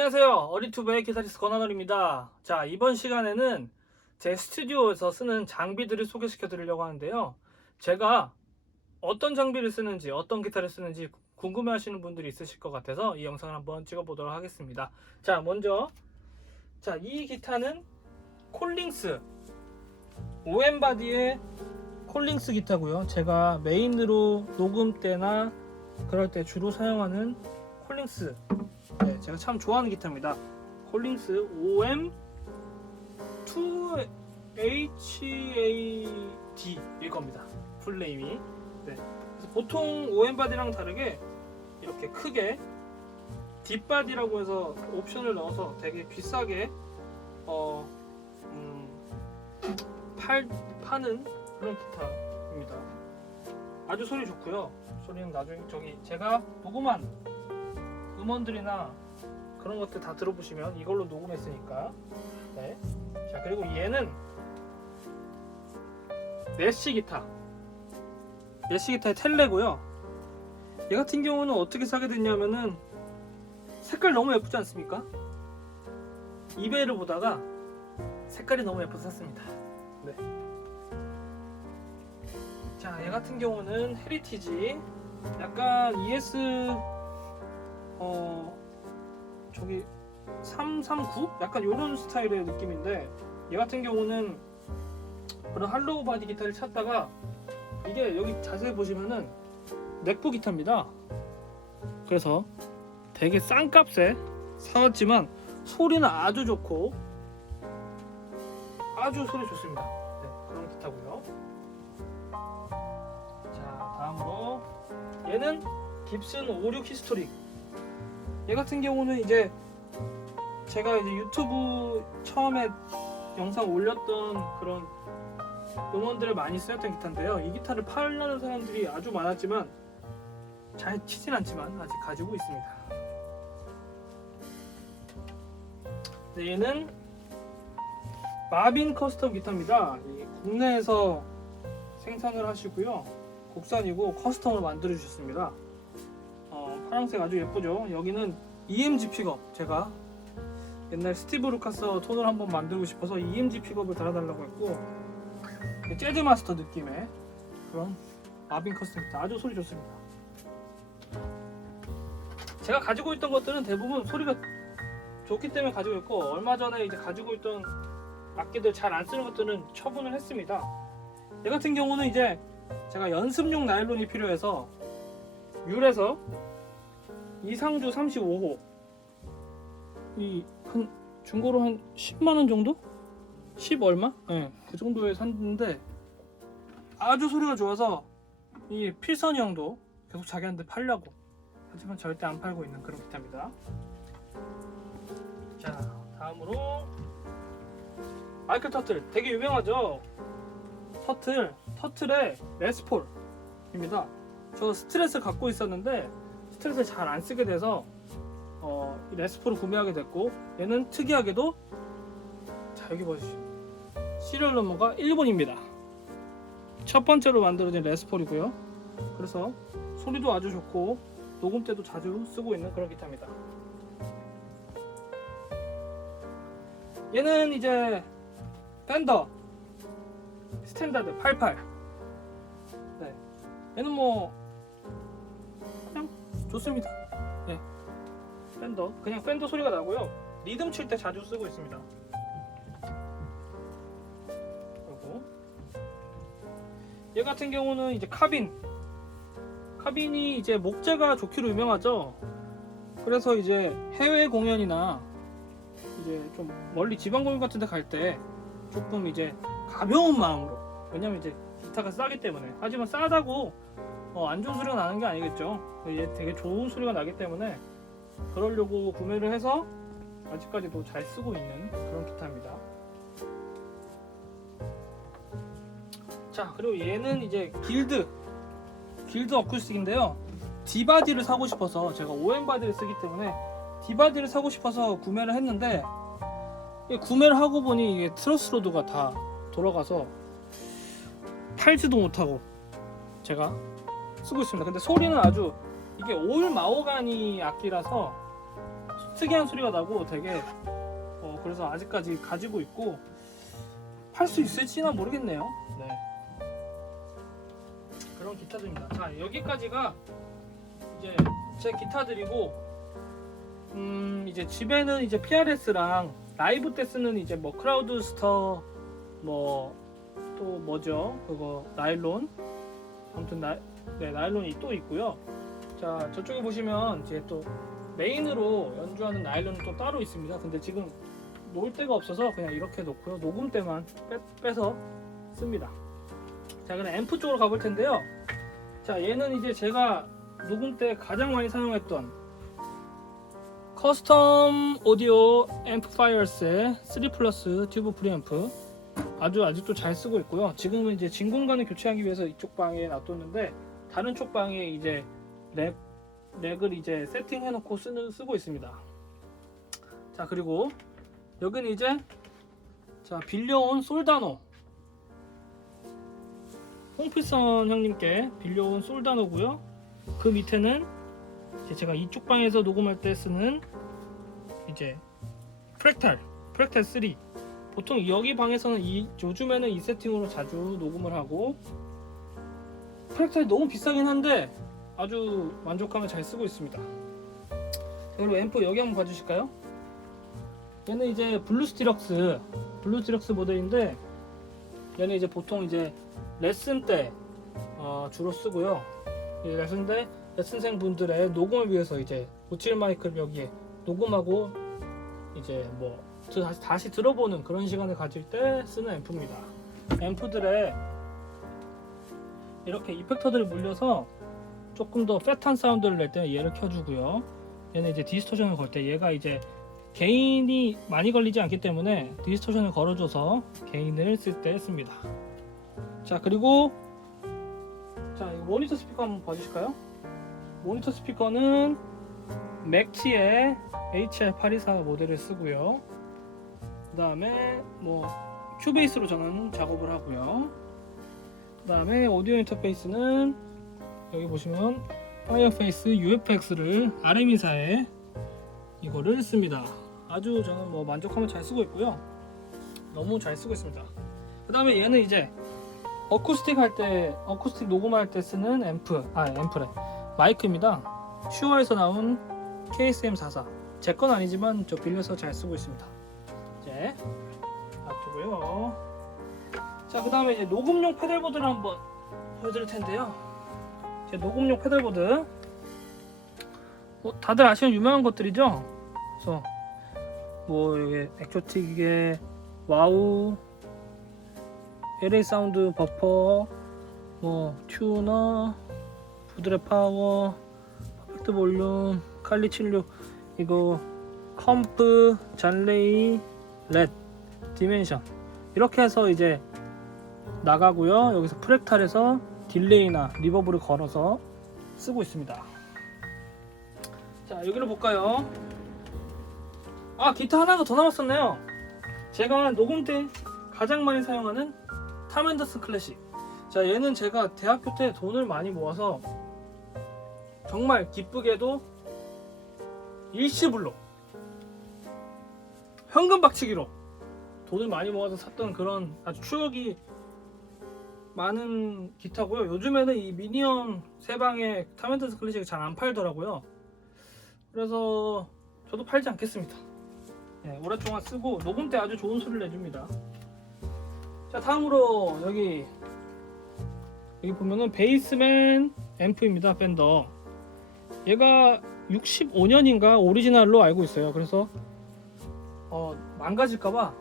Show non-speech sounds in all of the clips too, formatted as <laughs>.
안녕하세요. 어리투브의 기타리스트 권한월입니다. 자, 이번 시간에는 제 스튜디오에서 쓰는 장비들을 소개시켜 드리려고 하는데요. 제가 어떤 장비를 쓰는지, 어떤 기타를 쓰는지 궁금해 하시는 분들이 있으실 것 같아서 이 영상을 한번 찍어 보도록 하겠습니다. 자, 먼저 자, 이 기타는 콜링스 OM 바디의 콜링스 기타고요. 제가 메인으로 녹음 때나 그럴 때 주로 사용하는 콜링스 네, 제가 참 좋아하는 기타입니다. 콜링스 OM 2HAD일 겁니다. 풀네임이. 네. 보통 OM 바디랑 다르게 이렇게 크게 뒷바디라고 해서 옵션을 넣어서 되게 비싸게 어, 음, 팔 파는 그런 기타입니다. 아주 소리 좋고요. 소리는 나중에 저기 제가 녹음한 음원들이나 그런 것들 다 들어보시면 이걸로 녹음했으니까. 네. 자 그리고 얘는 내시 기타. 내시 기타의 텔레고요. 얘 같은 경우는 어떻게 사게 됐냐면은 색깔 너무 예쁘지 않습니까? 이베이를 보다가 색깔이 너무 예뻐서 샀습니다. 네. 자, 얘 같은 경우는 헤리티지. 약간 ES 어 저기 339 약간 이런 스타일의 느낌인데 얘 같은 경우는 그런 할로우 바디 기타를 찾다가 이게 여기 자세히 보시면은 넥부 기타입니다. 그래서 되게 싼 값에 사왔지만 소리는 아주 좋고 아주 소리 좋습니다. 네, 그런 기타고요. 자 다음으로 얘는 깁슨 56 히스토릭 얘 같은 경우는 이제 제가 이제 유튜브 처음에 영상 올렸던 그런 음원들을 많이 쓰였던 기타인데요. 이 기타를 팔려는 사람들이 아주 많았지만 잘 치진 않지만 아직 가지고 있습니다. 네, 얘는 마빈 커스텀 기타입니다. 이 국내에서 생산을 하시고요. 국산이고 커스텀으로 만들어 주셨습니다. 어, 파란색 아주 예쁘죠. 여기는 EMG 픽업 제가 옛날 스티브 루카스 톤을 한번 만들고 싶어서 EMG 픽업을 달아달라고 했고 재즈 마스터 느낌의 그런 마빈 커스텀 기타 아주 소리 좋습니다. 제가 가지고 있던 것들은 대부분 소리가 좋기 때문에 가지고 있고 얼마 전에 이제 가지고 있던 악기들 잘 안 쓰는 것들은 처분을 했습니다. 얘 같은 경우는 이제 제가 연습용 나일론이 필요해서 율에서 이상주 35호 이 한 중고로 한 10만 원 정도? 10 얼마? 예, 네, 그 정도에 샀는데 아주 소리가 좋아서 이 필선형도 계속 자기한테 팔려고 하지만 절대 안 팔고 있는 그런 기타입니다. 자, 다음으로 마이클 터틀 되게 유명하죠. 터틀, 터틀의 레스폴입니다. 저 스트레스 갖고 있었는데 스트레스 잘안 쓰게 돼서 어, 이 레스폴을 구매하게 됐고 얘는 특이하게도 자 여기 보시죠. 시리얼 넘버가 1번입니다. 첫 번째로 만들어진 레스폴이고요. 그래서 소리도 아주 좋고 녹음 때도 자주 쓰고 있는 그런 기타입니다. 얘는 이제 팬더 스탠다드 88. 네. 얘는 뭐 좋습니다. 네. 팬더 그냥 팬더 소리가 나고요. 리듬 칠 때 자주 쓰고 있습니다. 그리고 얘 같은 경우는 이제 카빈. 카빈이 이제 목재가 좋기로 유명하죠. 그래서 이제 해외 공연이나 이제 좀 멀리 지방 공연 같은 데 갈 때 조금 이제 가벼운 마음으로 왜냐면 이제 기타가 싸기 때문에 하지만 싸다고 어, 안 좋은 소리가 나는 게 아니겠죠. 얘 되게 좋은 소리가 나기 때문에 그러려고 구매를 해서 아직까지도 잘 쓰고 있는 그런 기타입니다. 자 그리고 얘는 이제 길드 길드 어쿠스틱인데요. 디바디를 사고 싶어서 제가 OM 바디를 쓰기 때문에 디바디를 사고 싶어서 구매를 했는데 구매를 하고 보니 이게 트러스 로드가 다 돌아가서 팔지도 못하고 제가 쓰고 있습니다. 근데 소리는 아주 이게 올 마호가니 악기라서 특이한 소리가 나고 되게 어, 그래서 아직까지 가지고 있고 팔 수 있을지는 모르겠네요. 네. 그런 기타들입니다. 자 여기까지가 이제 제 기타들이고 음 이제 집에는 이제 PRS랑 라이브 때 쓰는 이제 뭐 크라우드 스터 뭐 또 뭐죠 그거 나일론 아무튼 나, 네 나일론이 또 있고요. 자 저쪽에 보시면 이제 또 메인으로 연주하는 나일론은 또 따로 있습니다. 근데 지금 놓을 데가 없어서 그냥 이렇게 놓고요. 녹음 때만 빼, 빼서 씁니다. 자 그럼 앰프 쪽으로 가볼 텐데요. 자 얘는 이제 제가 녹음 때 가장 많이 사용했던 커스텀 오디오 앰프파이어스의 3 플러스 튜브 프리앰프 아주 아직도 잘 쓰고 있고요. 지금은 이제 진 공간을 교체하기 위해서 이쪽 방에 놔뒀는데 다른 쪽 방에 이제 렉 렉을 이제 세팅해놓고 쓰는 쓰고 있습니다. 자 그리고 여기는 이제 자 빌려온 솔다노 홍필선 형님께 빌려온 솔다노고요. 그 밑에는 이제 제가 이쪽 방에서 녹음할 때 쓰는 이제 프랙탈 프랙탈 3 보통 여기 방에서는 이 요즘에는 이 세팅으로 자주 녹음을 하고 프랙탈이 너무 비싸긴 한데 아주 만족하며 잘 쓰고 있습니다. 자, 그리고 앰프 여기 한번 봐주실까요? 얘는 이제 블루스 디럭스 블루스 디럭스 모델인데 얘는 이제 보통 이제 레슨 때 어, 주로 쓰고요. 이 레슨 때 레슨생 분들의 녹음을 위해서 이제 57 마이크를 여기에 녹음하고 이제 뭐 드- 다시, 다시 들어보는 그런 시간을 가질 때 쓰는 앰프입니다. 앰프들에 이렇게 이펙터들을 물려서 조금 더 패탄 사운드를 낼 때는 얘를 켜주고요. 얘는 이제 디스토션을 걸 때 얘가 이제 개인이 많이 걸리지 않기 때문에 디스토션을 걸어줘서 개인을 쓸 때 씁니다. 자 그리고 자 모니터 스피커 한번 봐주실까요? 모니터 스피커는 맥치의 HR824 모델을 쓰고요. 그 다음에 뭐 큐베이스로 저는 작업을 하고요. 그 다음에 오디오 인터페이스는 여기 보시면 파이어페이스 UFX를 RM이사에 이거를 씁니다. 아주 저는 뭐 만족하며 잘 쓰고 있고요. 너무 잘 쓰고 있습니다. 그 다음에 얘는 이제 어쿠스틱 할 때, 어쿠스틱 녹음할 때 쓰는 앰프, 아 앰프래, 마이크입니다. 슈어에서 나온 KSM44. 제 건 아니지만 저 빌려서 잘 쓰고 있습니다. 이제 놔두고요. 자, 그 다음에 이제 녹음용 페달보드를 한번 보여드릴 텐데요. 제 녹음용 페달보드. 뭐 다들 아시는 유명한 것들이죠. 그래서 뭐 이게 엑조틱의 와우, LA 사운드 버퍼, 뭐 튜너, 부드레 파워, 퍼펙트 볼륨, 칼리 76 이거 컴프, 잔레이, 렛, 디멘션 이렇게 해서 이제 나가고요. 여기서 프랙탈에서 딜레이나 리버브를 걸어서 쓰고 있습니다. 자 여기를 볼까요? 아 기타 하나가 더 남았었네요. 제가 녹음 때 가장 많이 사용하는 타멘더스 클래식. 자 얘는 제가 대학교 때 돈을 많이 모아서 정말 기쁘게도 일시불로 현금 박치기로 돈을 많이 모아서 샀던 그런 아주 추억이 많은 기타고요. 요즘에는 이 미니언 세 방에 타멘터스 클래식이 잘 안 팔더라고요. 그래서 저도 팔지 않겠습니다. 네, 오랫동안 쓰고 녹음 때 아주 좋은 소리를 내줍니다. 자 다음으로 여기 여기 보면은 베이스맨 앰프입니다. 밴더. 얘가 65년인가 오리지널로 알고 있어요. 그래서 어, 망가질까봐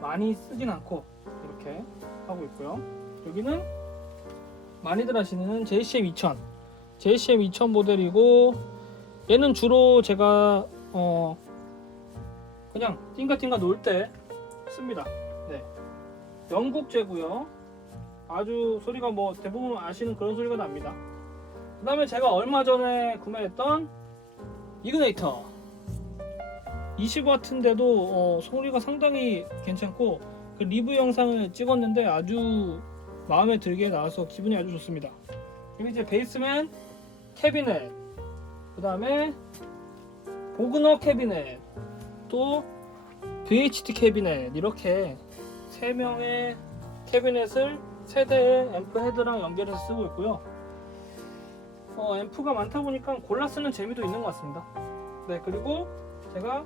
많이 쓰진 않고 이렇게 하고 있고요. 여기는 많이들 아시는 JCM 2000, JCM 2000 모델이고 얘는 주로 제가 어 그냥 띵가띵가 놀 때 씁니다. 네, 영국제고요. 아주 소리가 뭐 대부분 아시는 그런 소리가 납니다. 그 다음에 제가 얼마 전에 구매했던 이그네이터 20W인데도 어, 소리가 상당히 괜찮고 그 리뷰 영상을 찍었는데 아주 마음에 들게 나와서 기분이 아주 좋습니다. 그리고 이제 베이스맨 캐비넷 그 다음에 보그너 캐비넷 또 VHT 캐비넷 이렇게 세 명의 캐비넷을 세 대의 앰프 헤드랑 연결해서 쓰고 있고요. 어, 앰프가 많다 보니까 골라 쓰는 재미도 있는 것 같습니다. 네 그리고 제가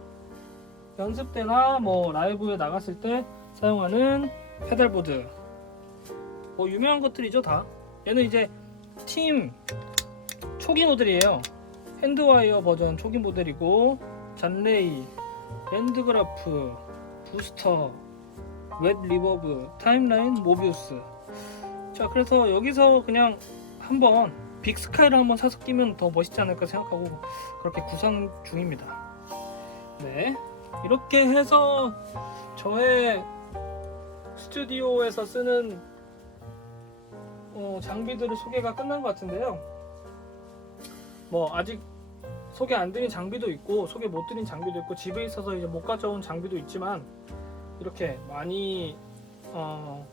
연습 때나 뭐 라이브에 나갔을 때 사용하는 페달보드 뭐 유명한 것들이죠 다. 얘는 이제 팀 초기 모델이에요. 핸드와이어 버전 초기 모델이고 잔레이, 랜드그라프, 부스터, 웹 리버브, 타임라인, 모비우스. 자 그래서 여기서 그냥 한번 빅스카이를 한번 사서 끼면 더 멋있지 않을까 생각하고 그렇게 구상 중입니다. 네 이렇게 해서 저의 스튜디오에서 쓰는 어, 장비들의 소개가 끝난 것 같은데요. 뭐 아직 소개 안 드린 장비도 있고 소개 못 드린 장비도 있고 집에 있어서 이제 못 가져온 장비도 있지만 이렇게 많이 어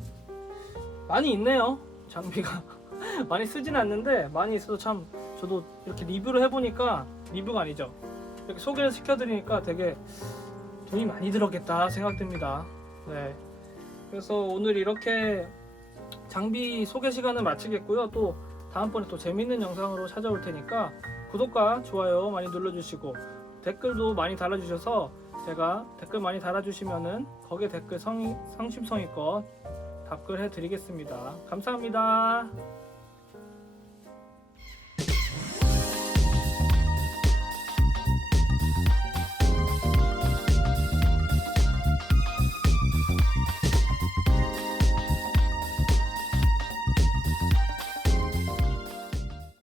많이 있네요. 장비가. <laughs> 많이 쓰진 않는데 많이 있어서 참 저도 이렇게 리뷰를 해보니까 리뷰가 아니죠. 이렇게 소개를 시켜드리니까 되게 돈이 많이 들었겠다 생각됩니다. 네. 그래서 오늘 이렇게 장비 소개 시간을 마치겠고요 또 다음번에 또 재밌는 영상으로 찾아올 테니까 구독과 좋아요 많이 눌러주시고 댓글도 많이 달아주셔서 제가 댓글 많이 달아주시면은 거기에 댓글 성, 상심성의껏 답글해 드리겠습니다. 감사합니다.